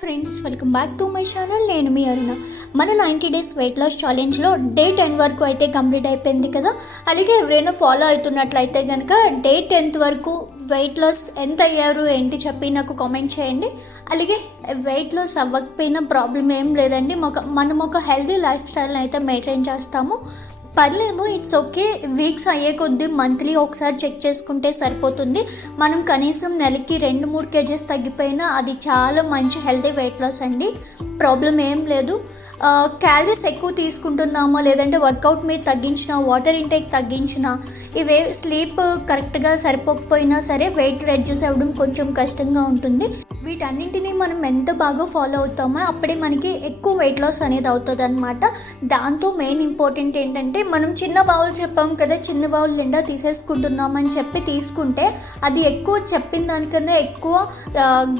Friends, welcome back to my channel. నేను మీ అరుణ. మన 90 days weight loss ఛాలెంజ్లో day 10 వరకు అయితే కంప్లీట్ అయిపోయింది కదా. అలాగే ఎవరైనా ఫాలో అవుతున్నట్లయితే కనుక డే 10th వరకు వెయిట్ లాస్ ఎంత అయ్యారు ఏంటి చెప్పి నాకు కామెంట్ చేయండి. అలాగే వెయిట్ లాస్ అవ్వకపోయినా ప్రాబ్లం ఏం లేదండి. మనం ఒక హెల్తీ లైఫ్ స్టైల్ని అయితే మెయింటైన్ చేస్తాము. పర్లేదు, ఇట్స్ ఓకే. వీక్స్ అయ్యే కొద్దీ మంత్లీ ఒకసారి చెక్ చేసుకుంటే సరిపోతుంది. మనం కనీసం నెలకి 2-3 kgs తగ్గిపోయినా అది చాలా మంచి హెల్తీ వెయిట్ లాస్ అండి. ప్రాబ్లం ఏం లేదు. క్యాలరీస్ ఎక్కువ తీసుకుంటున్నామో లేదంటే వర్కౌట్ మీద తగ్గించిన, వాటర్ ఇంటేక్ తగ్గించిన, ఇవే స్లీప్ కరెక్ట్గా సరిపోకపోయినా సరే వెయిట్ రెడ్యూస్ అవ్వడం కొంచెం కష్టంగా ఉంటుంది. వీటన్నింటినీ మనం ఎంత బాగా ఫాలో అవుతామో అప్పుడే మనకి ఎక్కువ వెయిట్ లాస్ అనేది అవుతుంది అనమాట. దాంతో మెయిన్ ఇంపార్టెంట్ ఏంటంటే, మనం చిన్న బౌల్ చెప్పాం కదా, చిన్న బౌల్ నిండా తీసేసుకుంటున్నామని చెప్పి తీసుకుంటే అది ఎక్కువ చెప్పిన దానికన్నా ఎక్కువ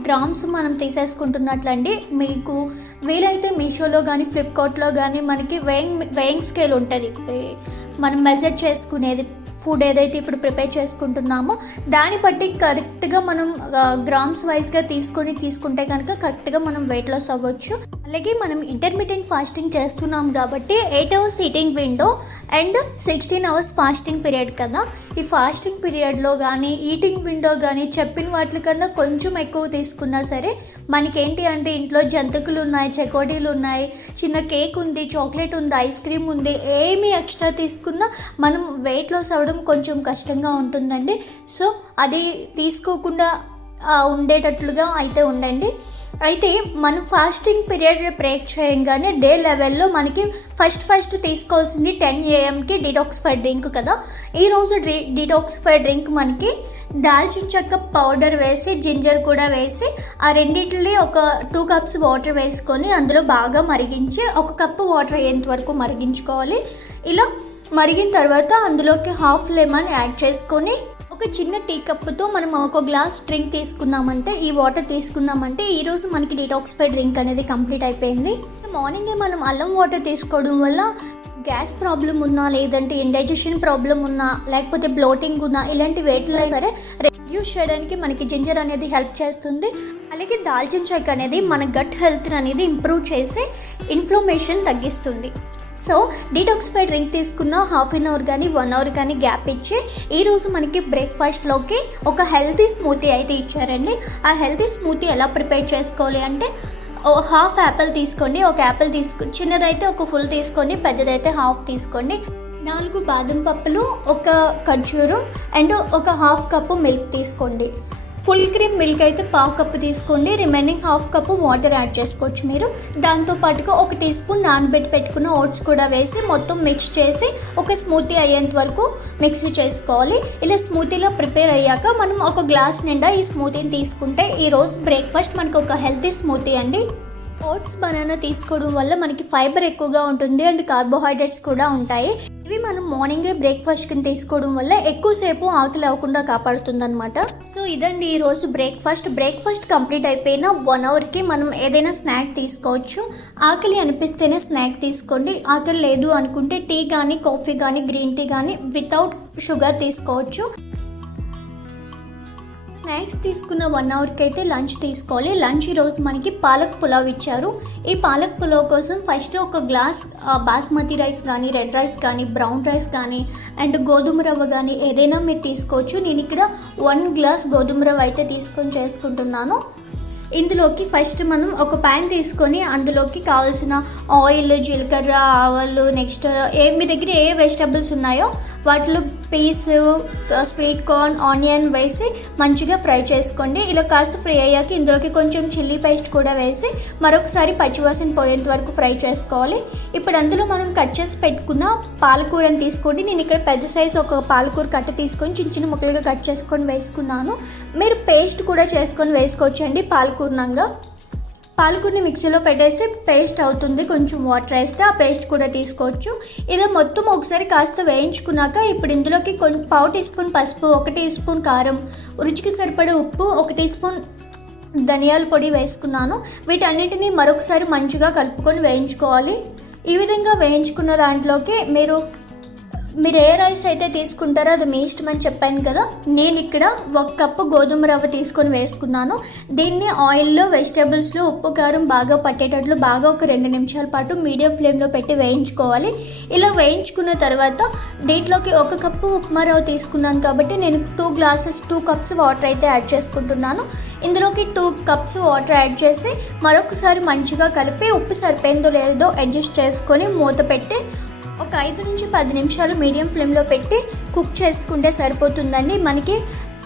గ్రామ్స్ మనం తీసేసుకుంటున్నట్లండి. మీకు వీలైతే మీషోలో కానీ ఫ్లిప్కార్ట్లో కానీ మనకి వెయింగ్ స్కేల్ ఉంటుంది. మనం మెజర్ చేసుకునేది ఫుడ్ ఏదైతే ఇప్పుడు ప్రిపేర్ చేసుకుంటున్నామో దాన్ని బట్టి కరెక్ట్గా మనం గ్రామ్స్ వైజ్గా తీసుకుంటే కనుక కరెక్ట్గా మనం వెయిట్ లాస్ అవ్వచ్చు. అలాగే మనం ఇంటర్మీడియట్ ఫాస్టింగ్ చేస్తున్నాం కాబట్టి 8 hours eating window and 16 hours fasting period కదా. ఈ ఫాస్టింగ్ పీరియడ్లో కానీ ఈటింగ్ విండో కానీ చెప్పిన వాటికన్నా కొంచెం ఎక్కువ తీసుకున్నా సరే మనకేంటి అంటే, ఇంట్లో జంతుకులు ఉన్నాయి, చెకోడీలు ఉన్నాయి, చిన్న కేక్ ఉంది, చాక్లెట్ ఉంది, ఐస్ క్రీమ్ ఉంది, ఏమి ఎక్స్ట్రా తీసుకున్నా మనం వెయిట్ లాస్ అవ్వడం కొంచెం కష్టంగా ఉంటుందండి. సో అది తీసుకోకుండా ఉండేటట్లుగా అయితే ఉండండి. అయితే మనం ఫాస్టింగ్ పీరియడ్ బ్రేక్ చేయగానే డే లెవెల్లో మనకి ఫస్ట్ తీసుకోవాల్సింది 10 AM డిటాక్సిఫై డ్రింక్ కదా. ఈరోజు డిటాక్సిఫై డ్రింక్ మనకి దాల్చిన చెక్క పౌడర్ వేసి, జింజర్ కూడా వేసి, ఆ రెండింటిని ఒక 2 cups వాటర్ వేసుకొని అందులో బాగా మరిగించి 1 cup వాటర్ అయ్యేంత వరకు మరిగించుకోవాలి. ఇలా మరిగిన తర్వాత అందులోకి హాఫ్ లెమన్ యాడ్ చేసుకొని ఒక చిన్న టీ కప్పుతో మనం ఒక గ్లాస్ డ్రింక్ తీసుకున్నామంటే, ఈ వాటర్ తీసుకున్నామంటే ఈరోజు మనకి డిటాక్సిఫై డ్రింక్ అనేది కంప్లీట్ అయిపోయింది. మార్నింగే మనం అల్లం వాటర్ తీసుకోవడం వల్ల గ్యాస్ ప్రాబ్లం ఉన్నా, లేదంటే ఇండైజెషన్ ప్రాబ్లం ఉన్నా, లేకపోతే బ్లోటింగ్ ఉన్నా, ఇలాంటి వేటిలో సరే రెడ్యూస్ చేయడానికి మనకి జింజర్ అనేది హెల్ప్ చేస్తుంది. అలాగే దాల్చిన చెక్క అనేది మన గట్ హెల్త్ అనేది ఇంప్రూవ్ చేసి ఇన్ఫ్లమేషన్ తగ్గిస్తుంది. సో డిటాక్సిఫై డ్రింక్ తీసుకున్న హాఫ్ అన్ అవర్ కానీ 1 hour కానీ గ్యాప్ ఇచ్చి ఈరోజు మనకి బ్రేక్ఫాస్ట్లోకి ఒక హెల్తీ స్మూతీ అయితే ఇచ్చారండి. ఆ హెల్తీ స్మూతీ ఎలా ప్రిపేర్ చేసుకోవాలి అంటే, హాఫ్ యాపిల్ తీసుకోండి. ఒక యాపిల్ చిన్నదైతే ఒక ఫుల్ తీసుకోండి, పెద్దదైతే హాఫ్ తీసుకోండి. 4 బాదం పప్పులు, ఒక ఖర్జూరం అండ్ ఒక హాఫ్ కప్పు మిల్క్ తీసుకోండి. ఫుల్ క్రీమ్ మిల్క్ అయితే 1/2 cup తీసుకోండి. Remaining half cup water add చేసుకోవచ్చు మీరు. దాంతోపాటుగా 1 teaspoon పెట్టుకున్న ఓట్స్ కూడా వేసి మొత్తం మిక్స్ చేసి ఒక స్మూతీ అయ్యేంత వరకు మిక్సీ చేసుకోవాలి. ఇలా స్మూతీలో ప్రిపేర్ అయ్యాక మనం ఒక గ్లాస్ నిండా ఈ స్మూతీని తీసుకుంటే ఈరోజు బ్రేక్ఫాస్ట్ మనకు ఒక హెల్తీ స్మూతీ అండి. ఓట్స్, బనానా తీసుకోవడం వల్ల మనకి ఫైబర్ ఎక్కువగా ఉంటుంది అండ్ కార్బోహైడ్రేట్స్ కూడా ఉంటాయి. ఇవి మనం మార్నింగే బ్రేక్ఫాస్ట్ కింద తీసుకోవడం వల్ల ఎక్కువసేపు ఆకలి అవ్వకుండా కాపాడుతుంది అనమాట. సో ఇదండి ఈరోజు బ్రేక్ఫాస్ట్ కంప్లీట్ అయిపోయిన 1 hourకి మనం ఏదైనా స్నాక్ తీసుకోవచ్చు. ఆకలి అనిపిస్తేనే స్నాక్ తీసుకోండి. ఆకలి లేదు అనుకుంటే టీ కానీ, కాఫీ కానీ, గ్రీన్ టీ కానీ వితౌట్ షుగర్ తీసుకోవచ్చు. స్నాక్స్ తీసుకున్న 1 hourకి అయితే లంచ్ తీసుకోవాలి. లంచ్ ఈరోజు మనకి పాలక్ పులావ్ ఇచ్చారు. ఈ పాలక్ పులావ్ కోసం ఫస్ట్ ఒక గ్లాస్ బాస్మతి రైస్ కానీ, రెడ్ రైస్ కానీ, బ్రౌన్ రైస్ కానీ అండ్ గోధుమ రవ్వ కానీ ఏదైనా మీరు తీసుకోవచ్చు. నేను ఇక్కడ 1 glass గోధుమ రవ్వ అయితే తీసుకొని చేసుకుంటున్నాను. ఇందులోకి ఫస్ట్ మనం ఒక ప్యాన్ తీసుకొని అందులోకి కావాల్సిన ఆయిల్, జీలకర్ర, ఆవాలు, నెక్స్ట్ మీ దగ్గర ఏ వెజిటబుల్స్ ఉన్నాయో వాటిలో పీస్, స్వీట్ కార్న్, ఆనియన్ వేసి మంచిగా ఫ్రై చేసుకోండి. ఇలా కాస్త ఫ్రై అయ్యాక ఇందులోకి కొంచెం చిల్లీ పేస్ట్ కూడా వేసి మరొకసారి పచ్చివాసన పోయేంత వరకు ఫ్రై చేసుకోవాలి. ఇప్పుడు అందులో మనం కట్ చేసి పెట్టుకున్న పాలకూరని తీసుకోండి. నేను ఇక్కడ పెద్ద సైజు ఒక పాలకూర కట్ట తీసుకొని చిన్న చిన్న ముక్కలుగా కట్ చేసుకొని వేసుకున్నాను. మీరు పేస్ట్ కూడా చేసుకొని వేసుకోవచ్చు అండి. పాలకూరని మిక్సీలో పెట్టేసి పేస్ట్ అవుతుంది. కొంచెం వాటర్ వేస్తే ఆ పేస్ట్ కూడా తీసుకోవచ్చు. ఇలా మొత్తం ఒకసారి కాస్త వేయించుకున్నాక ఇప్పుడు ఇందులోకి 1/4 teaspoon పసుపు, 1 teaspoon కారం, రుచికి సరిపడే ఉప్పు, 1 teaspoon ధనియాల పొడి వేసుకున్నాను. వీటన్నిటిని మరొకసారి మంచిగా కలుపుకొని వేయించుకోవాలి. ఈ విధంగా వేయించుకున్న దాంట్లోకి మీరు మీరు ఏ రైస్ అయితే తీసుకుంటారో అది మీ ఇష్టం అని చెప్పాను కదా. నేను ఇక్కడ 1 కప్పు గోధుమ రవ్వ తీసుకొని వేసుకున్నాను. దీన్ని ఆయిల్లో వెజిటేబుల్స్లో ఉప్పు కారం బాగా పట్టేటట్లు బాగా ఒక 2 నిమిషాల పాటు మీడియం ఫ్లేమ్లో పెట్టి వేయించుకోవాలి. ఇలా వేయించుకున్న తర్వాత దీంట్లోకి 1 కప్పు ఉప్మా రవ్వ తీసుకున్నాను కాబట్టి నేను 2 కప్స్ వాటర్ అయితే యాడ్ చేసుకుంటున్నాను. ఇందులోకి 2 కప్స్ వాటర్ యాడ్ చేసి మరొకసారి మంచిగా కలిపి ఉప్పు సరిపోయిందో లేదో అడ్జస్ట్ చేసుకొని మూత పెట్టి ఒక 5 నుంచి 10 నిమిషాలు మీడియం ఫ్లేమ్లో పెట్టి కుక్ చేసుకుంటే సరిపోతుందండి. మనకి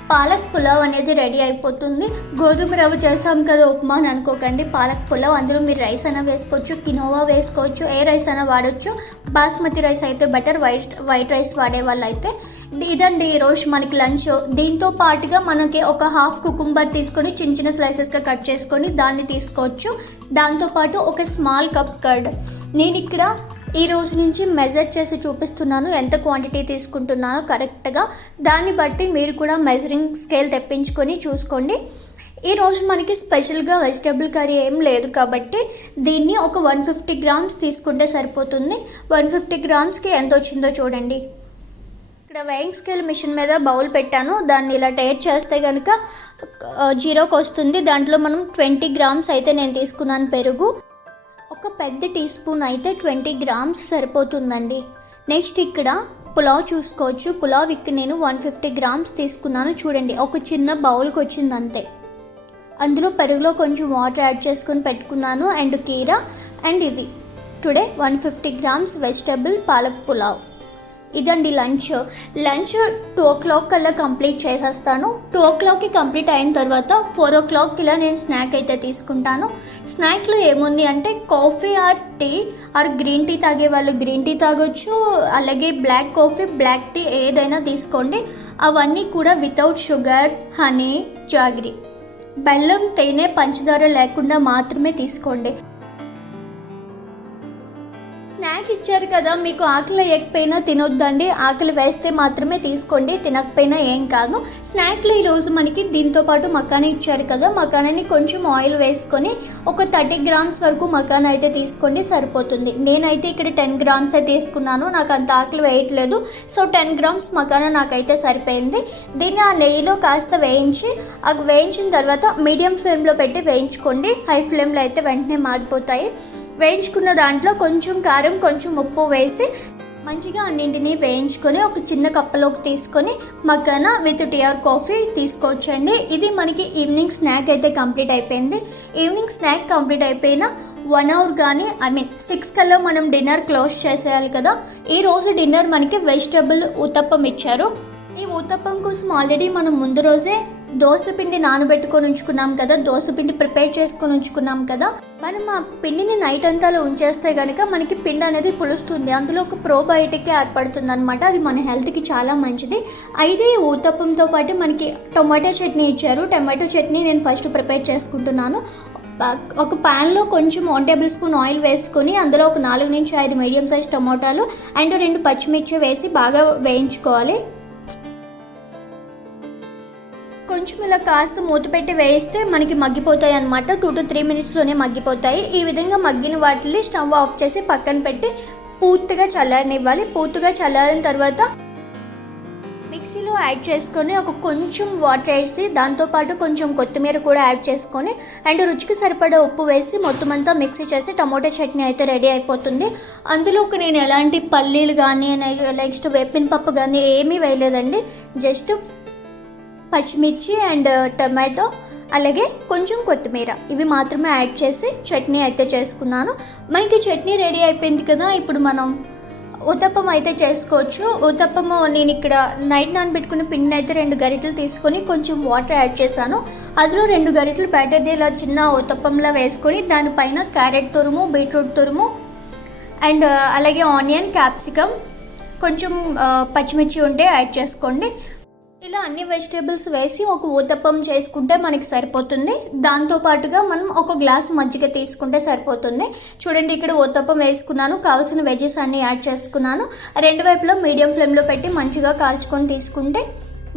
పాలక్ పులావ్ అనేది రెడీ అయిపోతుంది. గోధుమ రవ్వ చేసాం కదా ఉప్మా అని అనుకోకండి, పాలక్ పులావ్. అందులో మీరు రైస్ అయినా వేసుకోవచ్చు, కినోవా వేసుకోవచ్చు, ఏ రైస్ అయినా వాడచ్చు. బాస్మతి రైస్ అయితే బెటర్, వైట్ రైస్ వాడే వాళ్ళు అయితే. ఇదండి ఈరోజు మనకి లంచ్. దీంతో పాటుగా మనకి ఒక హాఫ్ కుకుంబర్ తీసుకొని చిన్న చిన్న స్లైసెస్గా కట్ చేసుకొని దాన్ని తీసుకోవచ్చు. దాంతోపాటు ఒక స్మాల్ కప్ కర్డ్. నేను ఇక్కడ ఈ రోజు నుంచి మెజర్ చేసి చూపిస్తున్నాను ఎంత క్వాంటిటీ తీసుకుంటున్నానో కరెక్ట్గా. దాన్ని బట్టి మీరు కూడా మెజరింగ్ స్కేల్ తెప్పించుకొని చూసుకోండి. ఈరోజు మనకి స్పెషల్గా వెజిటేబుల్ కర్రీ ఏం లేదు కాబట్టి దీన్ని ఒక 150 గ్రామ్స్ తీసుకుంటే సరిపోతుంది. 150 గ్రామ్స్కి ఎంత వచ్చిందో చూడండి. ఇక్కడ వెయింగ్ స్కేల్ మిషన్ మీద బౌల్ పెట్టాను. దాన్ని ఇలా టైట్ చేస్తే కనుక 0కి వస్తుంది. దాంట్లో మనం 20 గ్రామ్స్ అయితే నేను తీసుకున్నాను పెరుగు. ఒక పెద్ద టీ స్పూన్ అయితే 20 గ్రామ్స్ సరిపోతుందండి. నెక్స్ట్ ఇక్కడ పులావ్ చూసుకోవచ్చు. పులావ్ ఇక్కడ నేను 150 గ్రామ్స్ తీసుకున్నాను. చూడండి ఒక చిన్న బౌల్కి వచ్చింది అంతే. అందులో పెరుగులో కొంచెం వాటర్ యాడ్ చేసుకొని పెట్టుకున్నాను. అండ్ కీరా అండ్ ఇది today 150 grams vegetable palak pulao. ఇదండి లంచ్ 2 o'clock కల్లా కంప్లీట్ చేసేస్తాను. 2 o'clockకి కంప్లీట్ అయిన తర్వాత 4 o'clock ఇలా నేను స్నాక్ అయితే తీసుకుంటాను. స్నాక్లో ఏముంది అంటే coffee or tea or green tea తాగే వాళ్ళు గ్రీన్ టీ తాగొచ్చు, అలాగే బ్లాక్ కాఫీ బ్లాక్ టీ ఏదైనా తీసుకోండి. అవన్నీ కూడా వితౌట్ షుగర్, హనీ, జాగరీ, బెల్లం, తేనె, పంచదార లేకుండా మాత్రమే తీసుకోండి. స్నాక్ ఇచ్చారు కదా, మీకు ఆకలి వేయకపోయినా తినొద్దండి. ఆకలి వేస్తే మాత్రమే తీసుకోండి, తినకపోయినా ఏం కాదు. స్నాక్లో ఈరోజు మనకి దీంతో పాటు మకానా ఇచ్చారు కదా, మకానాని కొంచెం ఆయిల్ వేసుకొని ఒక 30 గ్రామ్స్ వరకు మకానా అయితే తీసుకోండి సరిపోతుంది. నేనైతే ఇక్కడ 10 గ్రామ్స్ అయితే తీసుకున్నాను, నాకు అంత ఆకలి వేయట్లేదు. సో 10 గ్రామ్స్ మకానా నాకైతే సరిపోయింది. దీన్ని ఆ నెయ్యిలో కాస్త వేయించిన తర్వాత మీడియం ఫ్లేమ్లో పెట్టి వేయించుకోండి. హై ఫ్లేమ్లో అయితే వెంటనే మాడిపోతాయి. వేయించుకున్న దాంట్లో కొంచెం కారం, కొంచెం ఉప్పు వేసి మంచిగా అన్నింటినీ వేయించుకొని ఒక చిన్న కప్పలోకి తీసుకొని makhana with tea or coffee తీసుకోవచ్చండి. ఇది మనకి ఈవినింగ్ స్నాక్ అయితే కంప్లీట్ అయిపోయింది. ఈవినింగ్ స్నాక్ కంప్లీట్ అయిపోయిన 1 hour కానీ 6 కల్లా మనం డిన్నర్ క్లోజ్ చేసేయాలి కదా. ఈరోజు డిన్నర్ మనకి వెజిటబుల్ ఊతప్పం ఇచ్చారు. ఈ ఊతప్పం కోసం ఆల్రెడీ మనం ముందు రోజే దోసపిండి నానబెట్టుకొని ఉంచుకున్నాం కదా, దోసపిండి ప్రిపేర్ చేసుకొని ఉంచుకున్నాం కదా. మనం ఆ పిండిని నైట్ అంతా ఉంచేస్తే కనుక మనకి పిండి అనేది పులుస్తుంది. అందులో ఒక ప్రోబయోటిక్ ఏర్పడుతుంది అనమాట. అది మన హెల్త్కి చాలా మంచిది. అయితే ఈ ఊతప్పంతో పాటు మనకి టొమాటో చట్నీ ఇచ్చారు. టొమాటో చట్నీ నేను ఫస్ట్ ప్రిపేర్ చేసుకుంటున్నాను. ఒక ప్యాన్లో కొంచెం 1 టేబుల్ స్పూన్ ఆయిల్ వేసుకొని అందులో ఒక 4 నుంచి 5 మీడియం సైజ్ టొమాటాలు అండ్ 2 పచ్చిమిర్చి వేసి బాగా వేయించుకోవాలి. కొంచెం ఇలా కాస్త మూత పెట్టి వేయిస్తే మనకి మగ్గిపోతాయి అన్నమాట. 2 to 3 minutesలోనే మగ్గిపోతాయి. ఈ విధంగా మగ్గిన వాటిని స్టవ్ ఆఫ్ చేసి పక్కన పెట్టి పూర్తిగా చల్లారనివ్వాలి. పూర్తిగా చల్లారిన తర్వాత మిక్సీలో యాడ్ చేసుకొని ఒక కొంచెం వాటర్ వేసి దాంతోపాటు కొంచెం కొత్తిమీర కూడా యాడ్ చేసుకొని అండ్ రుచికి సరిపడా ఉప్పు వేసి మొత్తం అంతా మిక్సీ చేసి టమోటా చట్నీ అయితే రెడీ అయిపోతుంది. అందులోకి నేను ఎలాంటి పల్లీలు కానీ నెక్స్ట్ వేపిన పప్పు కానీ ఏమీ వేయలేదండి. జస్ట్ పచ్చిమిర్చి అండ్ టమాటో అలాగే కొంచెం కొత్తిమీర ఇవి మాత్రమే యాడ్ చేసి చట్నీ అయితే చేసుకున్నాను. మనకి చట్నీ రెడీ అయిపోయింది కదా. ఇప్పుడు మనం ఊతప్పం అయితే చేసుకోవచ్చు. ఊతప్పము నేను ఇక్కడ నైట్ నానబెట్టుకున్న పిండిని అయితే 2 గరిటెలు తీసుకొని కొంచెం వాటర్ యాడ్ చేశాను. అందులో 2 గరిటెలు బ్యాటర్ని ఇలా చిన్న ఊతప్పంలా వేసుకొని దానిపైన క్యారెట్ తురుము, బీట్రూట్ తురుము అండ్ అలాగే ఆనియన్, క్యాప్సికమ్, కొంచెం పచ్చిమిర్చి ఉంటే యాడ్ చేసుకోండి. ఇలా అన్ని వెజిటేబుల్స్ వేసి ఒక ఊతప్పం చేసుకుంటే మనకి సరిపోతుంది. దాంతోపాటుగా మనం ఒక గ్లాసు మజ్జిగ తీసుకుంటే సరిపోతుంది. చూడండి ఇక్కడ ఊతప్పం వేసుకున్నాను, కావాల్సిన వెజెస్ అన్నీ యాడ్ చేసుకున్నాను. 2 వైపులో మీడియం ఫ్లేమ్లో పెట్టి మంచిగా కాల్చుకొని తీసుకుంటే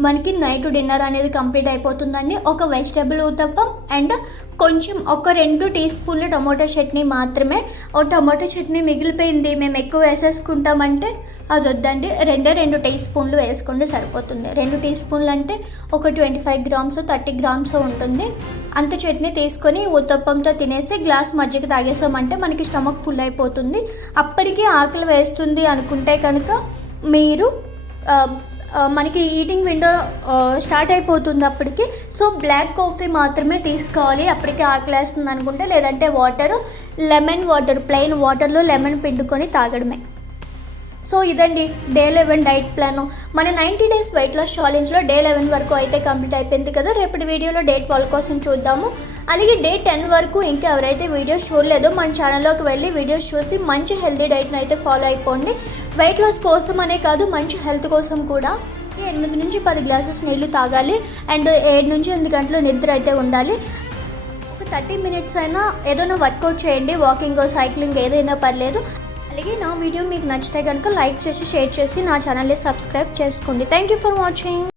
మనకి నైట్ డిన్నర్ అనేది కంప్లీట్ అయిపోతుందండి. ఒక వెజిటబుల్ ఉత్తప్పం అండ్ కొంచెం ఒక 2 టీ స్పూన్లు టమోటా చట్నీ మాత్రమే. ఓ టమోటా చట్నీ మిగిలిపోయింది, మేము ఎక్కువ వేసేసుకుంటామంటే అది వద్దండి. 2 టీ స్పూన్లు వేసుకుంటే సరిపోతుంది. 2 టీ స్పూన్లు అంటే ఒక 25 గ్రామ్స్ 30 గ్రామ్స్ ఉంటుంది. అంత చట్నీ తీసుకొని ఉత్తప్పంతో తినేసి గ్లాస్ మజ్జిగ తాగేసామంటే మనకి స్టమక్ ఫుల్ అయిపోతుంది. అప్పటికి ఆకలి వేస్తుంది అనుకుంటే కనుక మీరు మనకి ఈటింగ్ విండో స్టార్ట్ అయిపోతుంది అప్పటికి. సో బ్లాక్ కాఫీ మాత్రమే తీసుకోవాలి అప్పటికి ఆకలేస్తుంది అనుకుంటే. లేదంటే లెమన్ వాటర్ ప్లెయిన్ వాటర్లో లెమన్ పిండుకొని తాగడమే. సో ఇదండి డే 11 డైట్ ప్లాను. మన 90 డేస్ వెయిట్ లాస్ ఛాలెంజ్లో డే 11 వరకు అయితే కంప్లీట్ అయిపోయింది కదా. రేపటి వీడియోలో డే 12 కోసం చూద్దాము. అలాగే డే 10 వరకు ఇంకా ఎవరైతే వీడియోస్ చూడలేదో మన ఛానల్లోకి వెళ్ళి వీడియోస్ చూసి మంచి హెల్తీ డైట్ని అయితే ఫాలో అయిపోండి. వెయిట్ లాస్ కోసం అనే కాదు, మంచి హెల్త్ కోసం కూడా. 8 నుంచి 10 గ్లాసెస్ నీళ్లు తాగాలి అండ్ 7 నుంచి 8 గంటలు నిద్ర అయితే ఉండాలి. ఒక 30 మినిట్స్ అయినా ఏదైనా వర్కౌట్ చేయండి, వాకింగ్ సైక్లింగ్ ఏదైనా పర్లేదు. అలాగే నా వీడియో మీకు నచ్చితే కనుక లైక్ చేసి షేర్ చేసి నా ఛానల్ని సబ్స్క్రైబ్ చేసుకోండి. Thank you for watching.